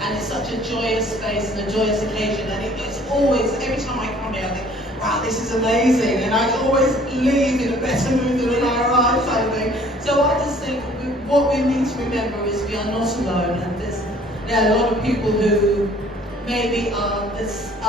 and it's such a joyous space and a joyous occasion, and it's always, every time I come here I think, wow, this is amazing, and I always leave in a better mood than when I arrive, kind of thing. So I just think what we need to remember is we are not alone, and there are a lot of people who maybe are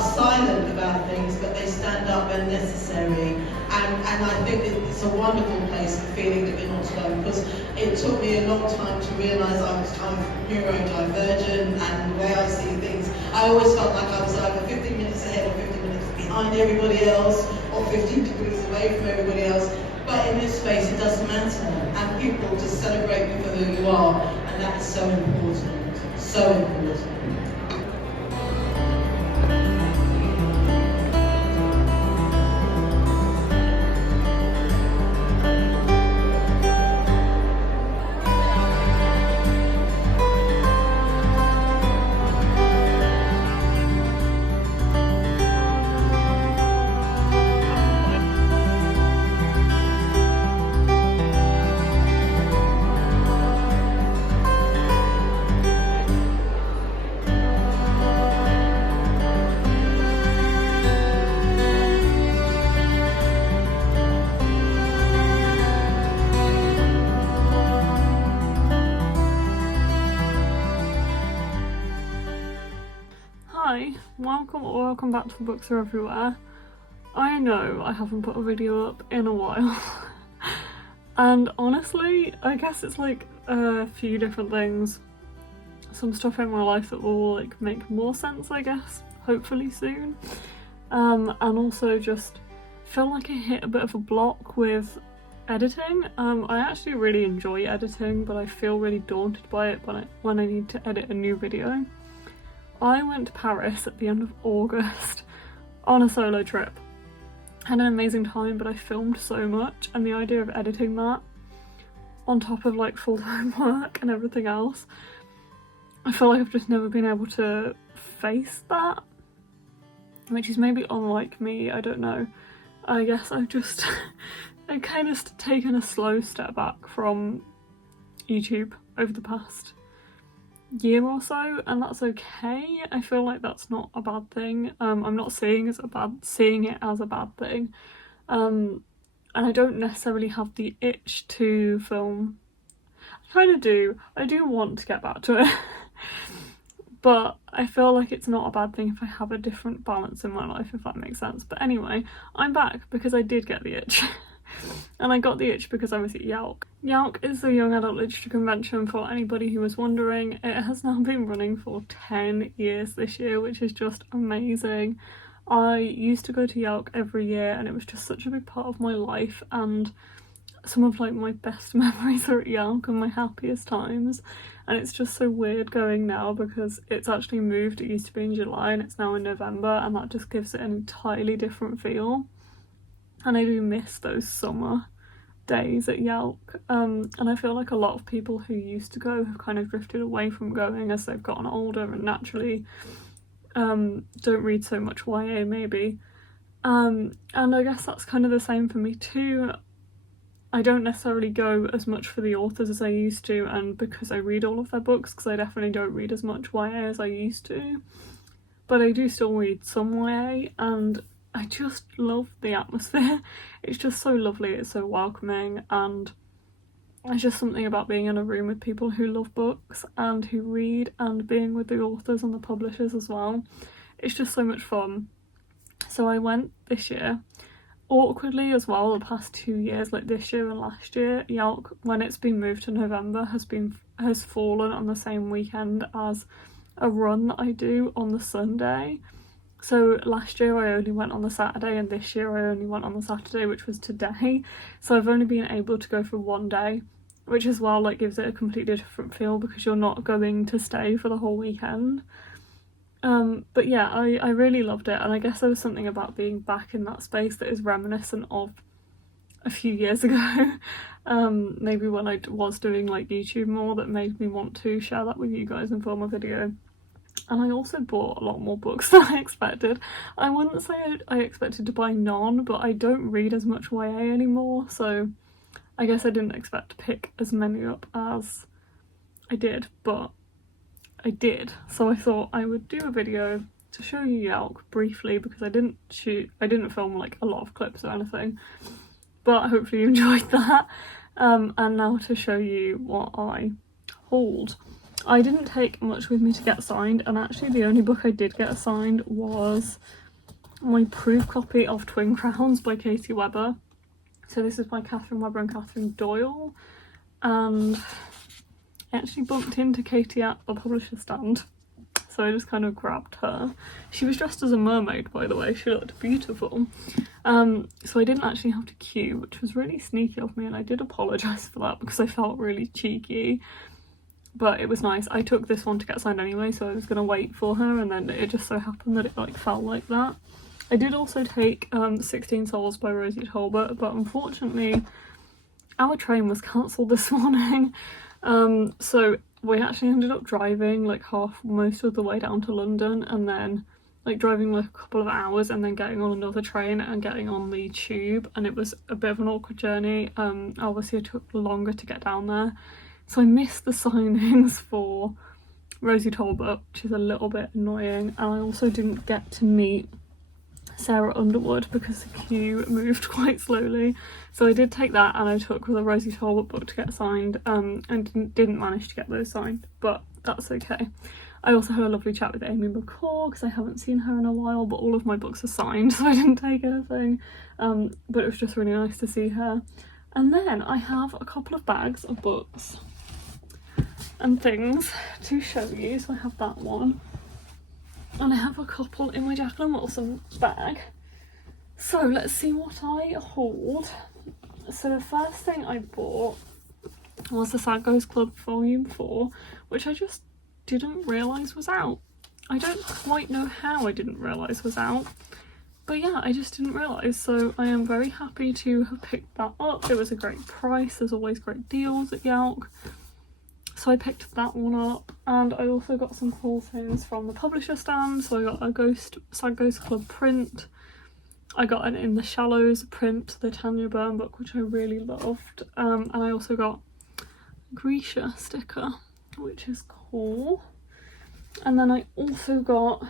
silent about things, but they stand up when necessary. And I think it's a wonderful place, the feeling that we're not alone, because it took me a long time to realise I'm neurodivergent, and the way I see things, I always felt like I was either 15 minutes ahead or 15 minutes behind everybody else, or 15 degrees away from everybody else. But in this space it doesn't matter, and people just celebrate you for who you are, and that is so important, so important. Hi, welcome back to Books Are Everywhere. I know I haven't put a video up in a while and honestly I guess it's like a few different things, some stuff in my life that will like make more sense I guess, hopefully soon, and also just feel like I hit a bit of a block with editing. I actually really enjoy editing, but I feel really daunted by it when I need to edit a new video. I went to Paris at the end of August on a solo trip. Had an amazing time, but I filmed so much, and the idea of editing that on top of like full-time work and everything else, I feel like I've just never been able to face that, which is maybe unlike me, I don't know. I guess I've kind of taken a slow step back from YouTube over the past year or so, and that's okay. I feel like that's not a bad thing. I'm not seeing it as a bad thing, and I don't necessarily have the itch to film. I do want to get back to it but I feel like it's not a bad thing if I have a different balance in my life, if that makes sense. But anyway, I'm back because I did get the itch and I got the itch because I was at YALC. YALC is the Young Adult Literature Convention, for anybody who was wondering. It has now been running for 10 years this year, which is just amazing. I used to go to YALC every year and it was just such a big part of my life, and some of like my best memories are at YALC and my happiest times. And it's just so weird going now because it's actually moved. It used to be in July and it's now in November, and that just gives it an entirely different feel. And I do miss those summer days at YALC, and I feel like a lot of people who used to go have kind of drifted away from going as they've gotten older and naturally don't read so much YA maybe, and I guess that's kind of the same for me too. I don't necessarily go as much for the authors as I used to, and because I read all of their books, because I definitely don't read as much YA as I used to, but I do still read some YA, and I just love the atmosphere. It's just so lovely, it's so welcoming, and there's just something about being in a room with people who love books and who read, and being with the authors and the publishers as well. It's just so much fun. So I went this year. Awkwardly as well, the past 2 years, like this year and last year, YALC, when it's been moved to November, has fallen on the same weekend as a run that I do on the Sunday. So last year I only went on the Saturday, and this year I only went on the Saturday, which was today. So I've only been able to go for one day, which as well like gives it a completely different feel because you're not going to stay for the whole weekend. But yeah, I really loved it, and I guess there was something about being back in that space that is reminiscent of a few years ago, maybe when I was doing like YouTube more, that made me want to share that with you guys and film a video. And I also bought a lot more books than I expected. I wouldn't say I expected to buy none, but I don't read as much YA anymore, so I guess I didn't expect to pick as many up as I did, but I did. So I thought I would do a video to show you YALC briefly, because I didn't film like a lot of clips or anything, but hopefully you enjoyed that. And now to show you what I hauled. I didn't take much with me to get signed, and actually the only book I did get signed was my proof copy of Twin Crowns by Katie Webber. So this is by Catherine Webber and Catherine Doyle, and I actually bumped into Katie at the publisher stand, so I just kind of grabbed her. She was dressed as a mermaid, by the way. She looked beautiful. So I didn't actually have to queue, which was really sneaky of me, and I did apologise for that because I felt really cheeky. But it was nice. I took this one to get signed anyway, so I was going to wait for her, and then it just so happened that it like felt like that. I did also take 16 Souls by Rosie Talbot, but unfortunately our train was cancelled this morning. So we actually ended up driving like most of the way down to London, and then like driving like a couple of hours and then getting on another train and getting on the tube, and it was a bit of an awkward journey. Obviously it took longer to get down there. So I missed the signings for Rosie Talbot, which is a little bit annoying, and I also didn't get to meet Sarah Underwood because the queue moved quite slowly. So I did take that, and I took the Rosie Talbot book to get signed, and didn't manage to get those signed, but that's okay. I also had a lovely chat with Amy McCall because I haven't seen her in a while, but all of my books are signed, so I didn't take anything. But it was just really nice to see her. And then I have a couple of bags of books and things to show you. So I have that one, and I have a couple in my Jacqueline Wilson bag. So let's see what I hauled. So the first thing I bought was the Sad Ghost Club Volume 4, which I just didn't realise was out. I don't quite know how I didn't realise was out, but yeah, I just didn't realise. So I am very happy to have picked that up. It was a great price. There's always great deals at YALC. So I picked that one up, and I also got some cool things from the publisher stand. So I got a Sad Ghost Club print. I got an In the Shallows print, the Tanya Byrne book, which I really loved. And I also got a Grisha sticker, which is cool. And then I also got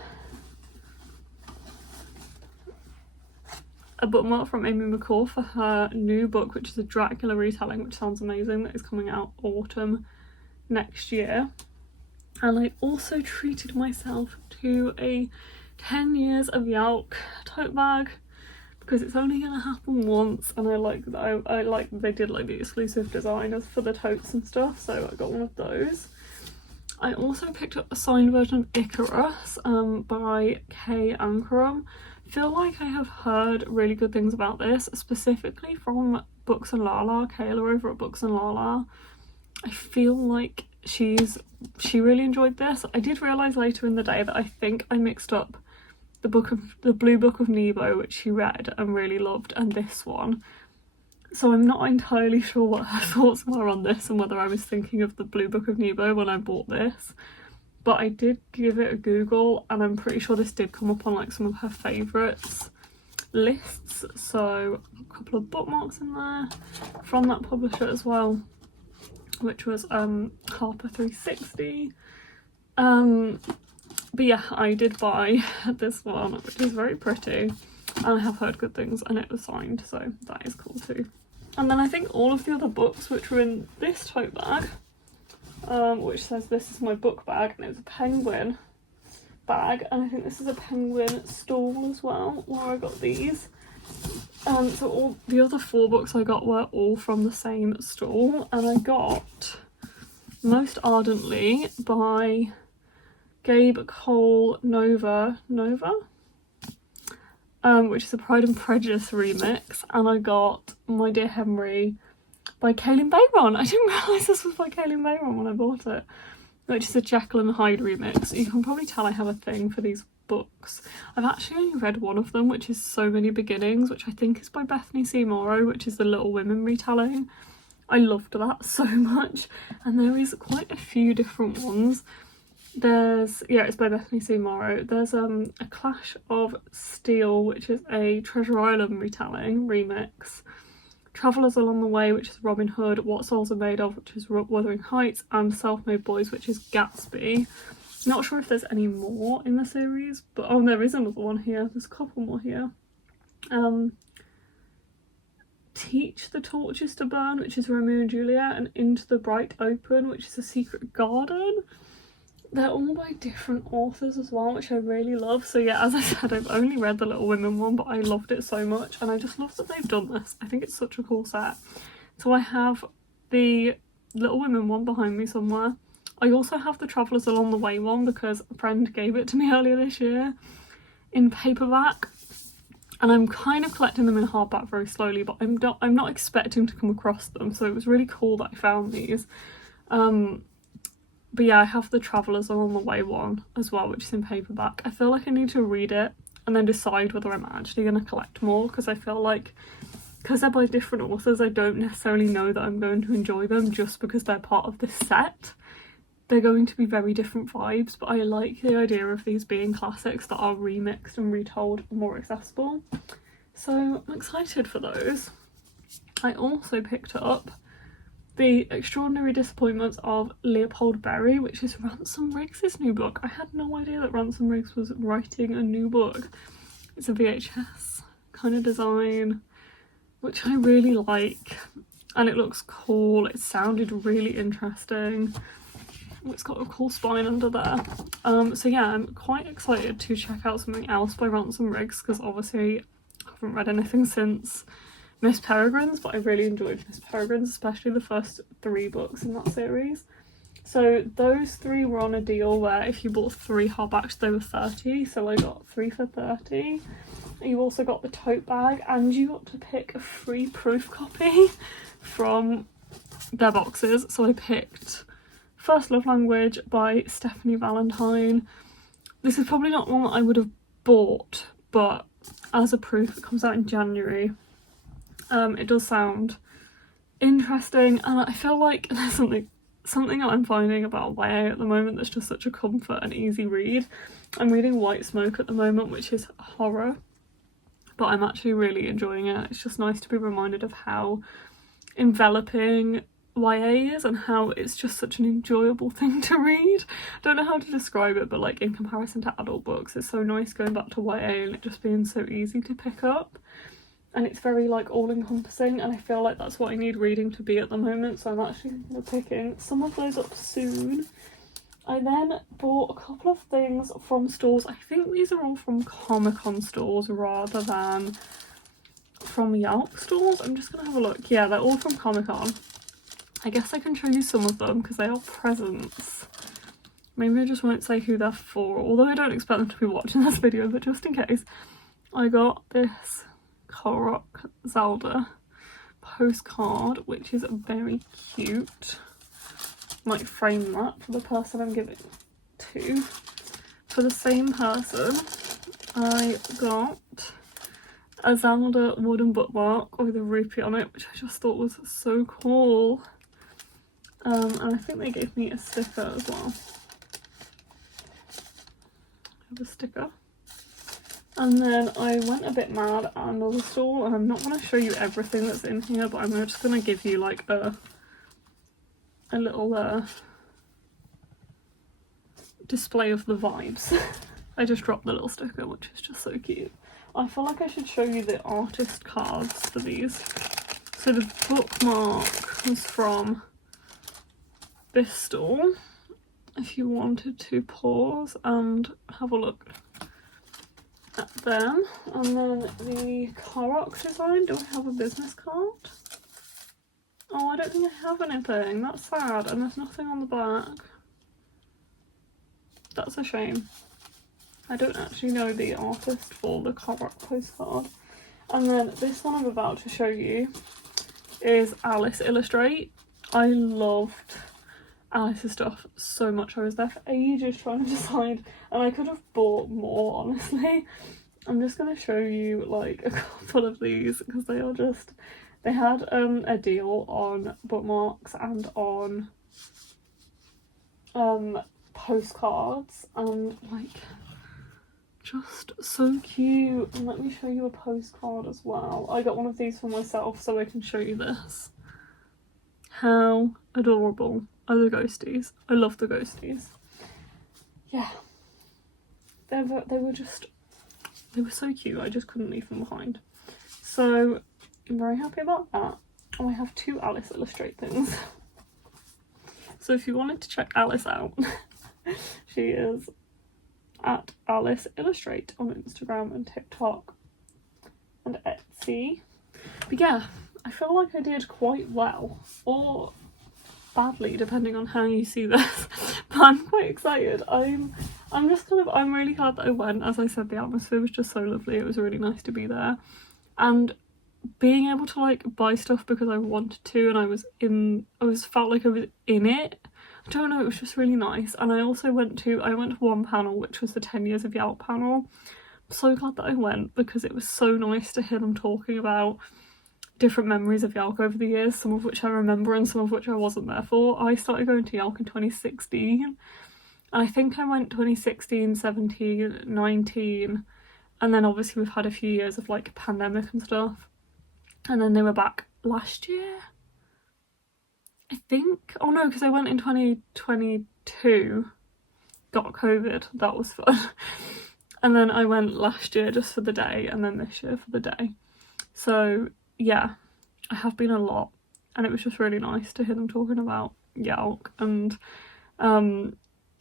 a bookmark from Amy McCall for her new book, which is a Dracula retelling, which sounds amazing, that is coming out autumn next year. And I also treated myself to a 10 years of YALC tote bag, because it's only going to happen once, and I like that they did like the exclusive designers for the totes and stuff, so I got one of those. I also picked up a signed version of Icarus by Kay Ankrum. Feel like I have heard really good things about this, specifically from Books and Lala, Kayla over at Books and Lala. I feel like she really enjoyed this. I did realise later in the day that I think I mixed up the Blue Book of Nebo, which she read and really loved, and this one. So I'm not entirely sure what her thoughts were on this and whether I was thinking of the Blue Book of Nebo when I bought this. But I did give it a Google, and I'm pretty sure this did come up on like some of her favourites lists. So a couple of bookmarks in there from that publisher as well, which was Harper 360. But yeah, I did buy this one, which is very pretty, and I have heard good things, and it was signed, so that is cool too. And then I think all of the other books which were in this tote bag, which says this is my book bag, and it was a penguin bag, and I think this is a penguin stall as well, where I got these. So all the other 4 books I got were all from the same stall, and I got Most Ardently by Gabe Cole Nova, which is a Pride and Prejudice remix, and I got My Dear Henry by Kaylin Bayron. I didn't realise this was by Kaylin Bayron when I bought it, which is a Jekyll and Hyde remix. You can probably tell I have a thing for these books. I've actually only read one of them, which is So Many Beginnings, which I think is by Bethany C. Morrow, which is the Little Women retelling. I loved that so much, and there is quite a few different ones. It's by Bethany C. Morrow. There's a Clash of Steel, which is a Treasure Island retelling remix. Travellers Along the Way, which is Robin Hood. What Souls Are Made Of, which is Wuthering Heights, and Self-Made Boys, which is Gatsby. Not sure if there's any more in the series, but oh, there is another one here. There's a couple more here. Teach the Torches to Burn, which is Romeo and Juliet, and Into the Bright Open, which is A Secret Garden. They're all by different authors as well, which I really love. So yeah, as I said, I've only read the Little Women one, but I loved it so much, and I just love that they've done this. I think it's such a cool set. So I have the Little Women one behind me somewhere. I also have the Travellers Along the Way one because a friend gave it to me earlier this year in paperback. And I'm kind of collecting them in hardback very slowly, but I'm not expecting to come across them, so it was really cool that I found these. But yeah, I have the Travellers Along the Way one as well, which is in paperback. I feel like I need to read it and then decide whether I'm actually going to collect more, because I feel like, because they're by different authors, I don't necessarily know that I'm going to enjoy them just because they're part of this set. They're going to be very different vibes, but I like the idea of these being classics that are remixed and retold and more accessible. So I'm excited for those. I also picked up The Extraordinary Disappointments of Leopold Berry, which is Ransom Riggs' new book. I had no idea that Ransom Riggs was writing a new book. It's a VHS kind of design, which I really like, and it looks cool. It sounded really interesting. It's got a cool spine under there. So yeah, I'm quite excited to check out something else by Ransom Riggs, because obviously I haven't read anything since Miss Peregrine's, but I really enjoyed Miss Peregrine's, especially the first 3 books in that series. So those 3 were on a deal where if you bought 3 hardbacks they were 30, so I got 3 for 30. You also got the tote bag, and you got to pick a free proof copy from their boxes. So I picked First Love Language by Stephanie Valentine. This is probably not one that I would have bought, but as a proof, it comes out in January. It does sound interesting, and I feel like there's something that I'm finding about YA at the moment that's just such a comfort and easy read. I'm reading White Smoke at the moment, which is horror, but I'm actually really enjoying it. It's just nice to be reminded of how enveloping YA is and how it's just such an enjoyable thing to read. I don't know how to describe it, but like in comparison to adult books, it's so nice going back to YA and it just being so easy to pick up, and it's very like all-encompassing, and I feel like that's what I need reading to be at the moment, so I'm actually thinking of picking some of those up soon. I then bought a couple of things from stores. I think these are all from Comic-Con stores rather than from YALC stores. I'm just gonna have a look. Yeah, they're all from Comic-Con. I guess I can show you some of them because they are presents. Maybe I just won't say who they're for, although I don't expect them to be watching this video, but just in case. I got this Korok Zelda postcard, which is very cute. Might frame that for the person I'm giving to. For the same person, I got a Zelda wooden bookmark with a rupee on it, which I just thought was so cool. And I think they gave me a sticker as well. I have a sticker. And then I went a bit mad at another stall, and I'm not going to show you everything that's in here, but I'm just going to give you like a little display of the vibes. I just dropped the little sticker, which is just so cute. I feel like I should show you the artist cards for these. So the bookmark was from this stall, if you wanted to pause and have a look at them. And then the Korok design, do I have a business card? Oh, I don't think I have anything. That's sad, and there's nothing on the back. That's a shame. I don't actually know the artist for the Korok postcard. And then this one I'm about to show you is Alice Illustrate. I loved Alice's stuff so much. I was there for ages trying to decide, and I could have bought more, honestly. I'm just going to show you like a couple of these because they are just, they had a deal on bookmarks and on postcards, and like just so cute. And let me show you a postcard as well. I got one of these for myself so I can show you this. How adorable are the ghosties? I love the ghosties. yeah, they were so cute, I just couldn't leave them behind. So I'm very happy about that. And I have 2 Alice Illustrate things. So if you wanted to check Alice out, she is at Alice Illustrate on Instagram and TikTok and Etsy. But yeah, I feel like I did quite well, or badly, depending on how you see this. But I'm quite excited. I'm really glad that I went. As I said, the atmosphere was just so lovely. It was really nice to be there. And being able to like buy stuff because I wanted to, and I felt like I was in it. I don't know, it was just really nice. And I also went to one panel, which was the 10 years of YALC panel. I'm so glad that I went, because it was so nice to hear them talking about different memories of YALC over the years, some of which I remember and some of which I wasn't there for. I started going to YALC in 2016, and I think I went 2016, 17, 19, and then obviously we've had a few years of like pandemic and stuff. And then they were back last year, I think. Oh no, because I went in 2022, got COVID, that was fun. And then I went last year just for the day, and then this year for the day. So yeah, I have been a lot, and it was just really nice to hear them talking about YALC, and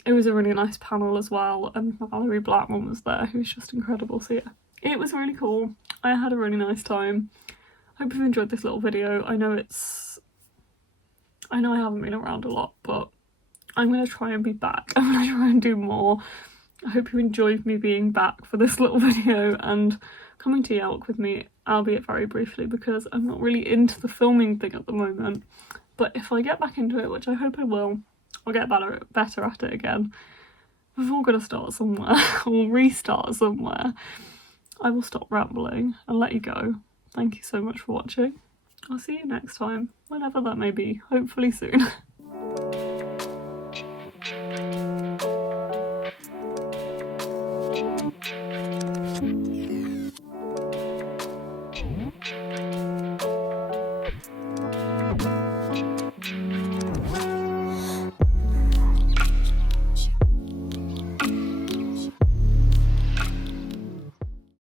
it was a really nice panel as well, and Valerie Blackman was there, who's just incredible. So yeah, it was really cool. I had a really nice time. Hope you've enjoyed this little video. I know I haven't been around a lot, but I'm going to try and be back. I'm going to try and do more. I hope you enjoyed me being back for this little video and coming to YALC with me, albeit very briefly, because I'm not really into the filming thing at the moment. But if I get back into it, which I hope I will, I'll get better at it again. We've all got to start somewhere, or restart somewhere. I will stop rambling and let you go. Thank you so much for watching. I'll see you next time, whenever that may be, hopefully soon.